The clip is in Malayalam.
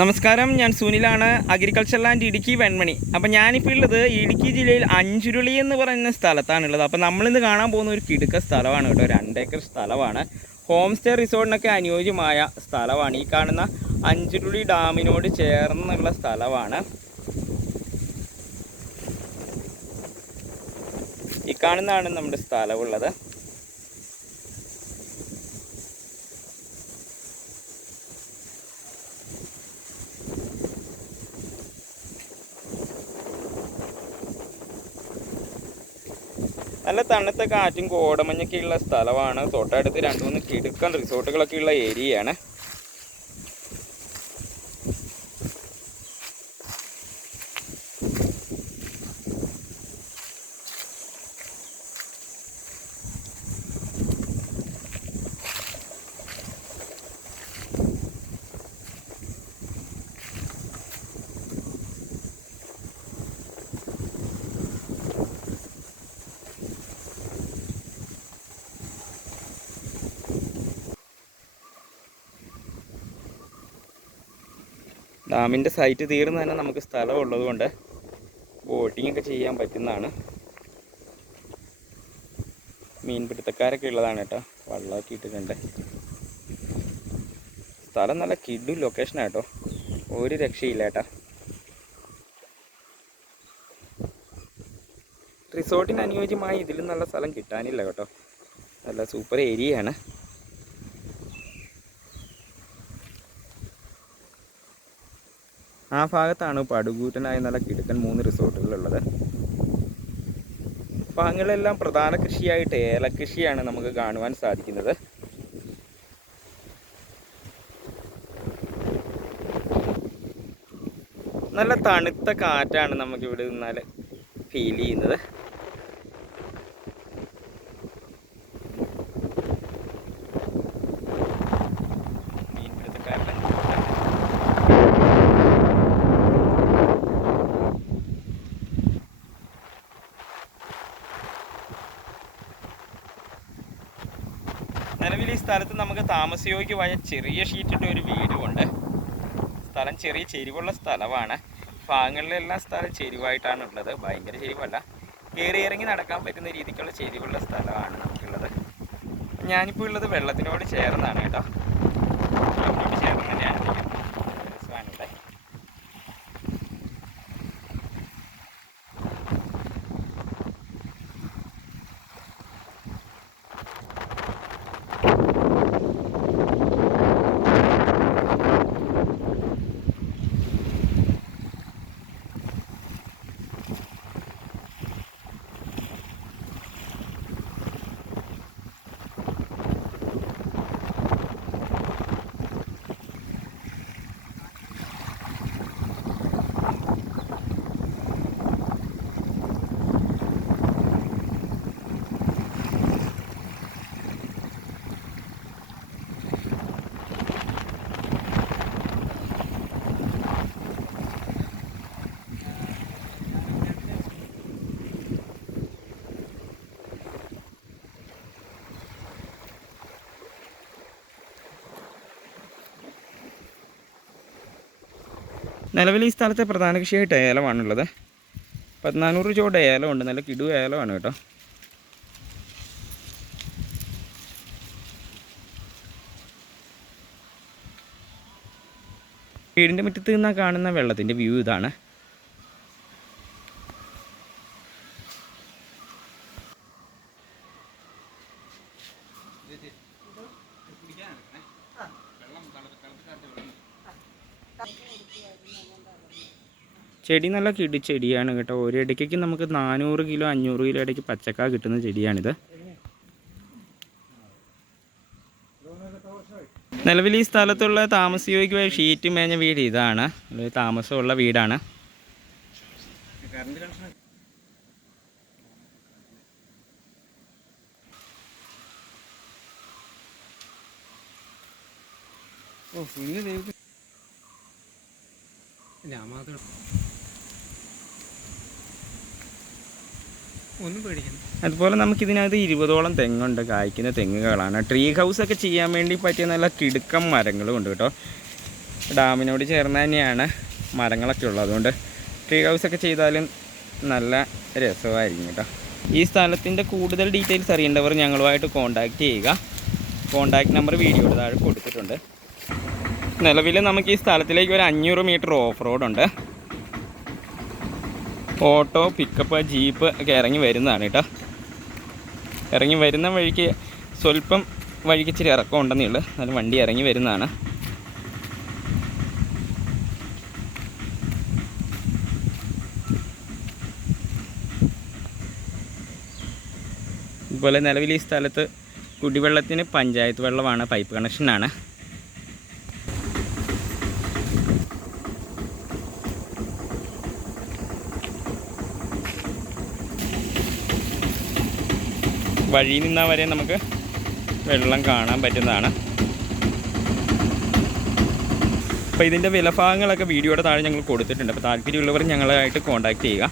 നമസ്കാരം ഞാൻ സുനിലാണ് അഗ്രികൾച്ചർ ലാൻഡ് ഇടുക്കി വെൺമണി. അപ്പം ഞാനിപ്പോൾ ഉള്ളത് ഇടുക്കി ജില്ലയിൽ അഞ്ചുരുളി എന്ന് പറയുന്ന സ്ഥലത്താണുള്ളത്. അപ്പോൾ നമ്മളിന്ന് കാണാൻ പോകുന്ന ഒരു കിടുക്ക സ്ഥലമാണ് കേട്ടോ. രണ്ടേക്കർ സ്ഥലമാണ്. ഹോം സ്റ്റേ റിസോർട്ടിനൊക്കെ അനുയോജ്യമായ സ്ഥലമാണ്. ഈ കാണുന്ന അഞ്ചുരുളി ഡാമിനോട് ചേർന്നുള്ള സ്ഥലമാണ്. ഈ കാണുന്നതാണ് നമ്മുടെ സ്ഥലമുള്ളത്. നല്ല തണുത്ത കാറ്റും കോടമഞ്ഞൊക്കെ ഉള്ള സ്ഥലമാണ്. തൊട്ടടുത്ത് രണ്ട് മൂന്ന് കിടുക്കൻ റിസോർട്ടുകളൊക്കെ ഉള്ള ഏരിയയാണ്. ഡാമിന്റെ സൈറ്റ് തീർന്ന് തന്നെ നമുക്ക് സ്ഥലം ഉള്ളതുകൊണ്ട് ബോട്ടിംഗ് ഒക്കെ ചെയ്യാൻ പറ്റുന്നതാണ്. മീൻപിടുത്തക്കാരൊക്കെ ഉള്ളതാണ് കേട്ടോ. വള്ളമൊക്കെ ഇട്ടിട്ടുണ്ട് സ്ഥലം നല്ല കിഡു ലൊക്കേഷനാണ് കേട്ടോ ഒരു രക്ഷയില്ല കേട്ടോ. റിസോർട്ടിന് അനുയോജ്യമായി ഇതിലും നല്ല സ്ഥലം കിട്ടാനില്ല കേട്ടോ. നല്ല സൂപ്പർ ഏരിയയാണ്. ആ ഭാഗത്താണ് പടുകൂറ്റനായ നല്ല കിടുക്കൻ മൂന്ന് റിസോർട്ടുകൾ റിസോർട്ടുകളുള്ളത്. ഭാഗങ്ങളിലെല്ലാം പ്രധാന കൃഷിയായിട്ട് ഏലക്കൃഷിയാണ് നമുക്ക് കാണുവാൻ സാധിക്കുന്നത്. നല്ല തണുത്ത കാറ്റാണ് നമുക്കിവിടെ നിന്നാൽ ഫീൽ ചെയ്യുന്നത് മീൻപിടുത്തക്കാരുടെ നിലവിൽ ഈ സ്ഥലത്ത് നമുക്ക് താമസയോഗ്യമായ ചെറിയ ഷീറ്റിട്ട് ഒരു വീടുമുണ്ട് സ്ഥലം ചെറിയ ചെരിവുള്ള സ്ഥലമാണ്. ഭാഗങ്ങളിലെല്ലാം സ്ഥലം ചെരിവായിട്ടാണ് ഉള്ളത് ഭയങ്കര ചെരിവല്ല. കയറി ഇറങ്ങി നടക്കാൻ പറ്റുന്ന രീതിക്കുള്ള ചെരിവുള്ള സ്ഥലമാണ് നമുക്കുള്ളത്. ഞാനിപ്പോൾ ഉള്ളത് വെള്ളത്തിനോട് ചേർന്നാണ് കേട്ടോ വെള്ളത്തിനോട് ചേർന്ന് തന്നെയാണ് ഇരിക്കുന്നത്. രസമാണിവിടെ നിലവിൽ ഈ സ്ഥലത്തെ പ്രധാന കൃഷിയായിട്ട് ഏലമാണുള്ളത്. പതിനാനൂറ് ചോട് ഏലമുണ്ട് നല്ല കിടു ഏലമാണ് കേട്ടോ. വീടിന്റെ മുറ്റത്ത് നിന്നാണ് കാണുന്ന വെള്ളത്തിന്റെ വ്യൂ ഇതാണ്. ചെടി നല്ല കിടി ചെടിയാണ് കേട്ടോ. ഒരു ഇടയ്ക്ക് നമുക്ക് നാനൂറ് കിലോ അഞ്ഞൂറ് കിലോ ഇടയ്ക്ക് പച്ചക്ക കിട്ടുന്ന ചെടിയാണിത്. നിലവിൽ ഈ സ്ഥലത്തുള്ള താമസിയോഗ്യമായ ഷീറ്റ് മേഞ്ഞ വീട് ഇതാണ്. താമസമുള്ള വീടാണ്. ഓ ഒന്നും പേടിക്കണം അതുപോലെ നമുക്കിതിനകത്ത് ഇരുപതോളം തെങ്ങുണ്ട്. കായ്ക്കുന്ന തെങ്ങുകളാണ്. ട്രീ ഹൗസ് ഒക്കെ ചെയ്യാൻ വേണ്ടി പറ്റിയ നല്ല കിടുക്കം മരങ്ങളും ഉണ്ട് കേട്ടോ. ഡാമിനോട് ചേർന്ന് തന്നെയാണ് മരങ്ങളൊക്കെ ഉള്ളത്. അതുകൊണ്ട് ട്രീ ഹൗസ് ഒക്കെ ചെയ്താലും നല്ല രസമായിരിക്കും കേട്ടോ. ഈ സ്ഥലത്തിന്റെ കൂടുതൽ ഡീറ്റെയിൽസ് അറിയേണ്ടവർ ഞങ്ങളുമായിട്ട് കോൺടാക്റ്റ് ചെയ്യുക. കോൺടാക്റ്റ് നമ്പർ വീഡിയോയുടെ താഴെ കൊടുത്തിട്ടുണ്ട്. നിലവിൽ നമുക്ക് ഈ സ്ഥലത്തിലേക്ക് ഒരു അഞ്ഞൂറ് മീറ്റർ ഓഫ് റോഡുണ്ട് ഓട്ടോ പിക്കപ്പ് ജീപ്പ് ഒക്കെ ഇറങ്ങി വരുന്നതാണ് കേട്ടോ. ഇറങ്ങി വരുന്ന വഴിക്ക് സ്വല്പം വഴിക്ക് ഇച്ചിരി ഇറക്കം ഉണ്ടെന്നേ ഉള്ളൂ. എന്നാലും വണ്ടി ഇറങ്ങി വരുന്നതാണ്. ഇതുപോലെ നിലവിൽ ഈ സ്ഥലത്ത് കുടിവെള്ളത്തിന് പഞ്ചായത്ത് വെള്ളമാണ് പൈപ്പ് കണക്ഷനാണ് വഴി നിന്നാൽ വരെ നമുക്ക് വെള്ളം കാണാൻ പറ്റുന്നതാണ്. അപ്പോൾ ഇതിന്റെ വിലഭാഗങ്ങളൊക്കെ വീഡിയോയുടെ താഴെ ഞങ്ങൾ കൊടുത്തിട്ടുണ്ട്. അപ്പോൾ താല്പര്യമുള്ളവർ ഞങ്ങളായിട്ട് കോൺടാക്റ്റ് ചെയ്യുക.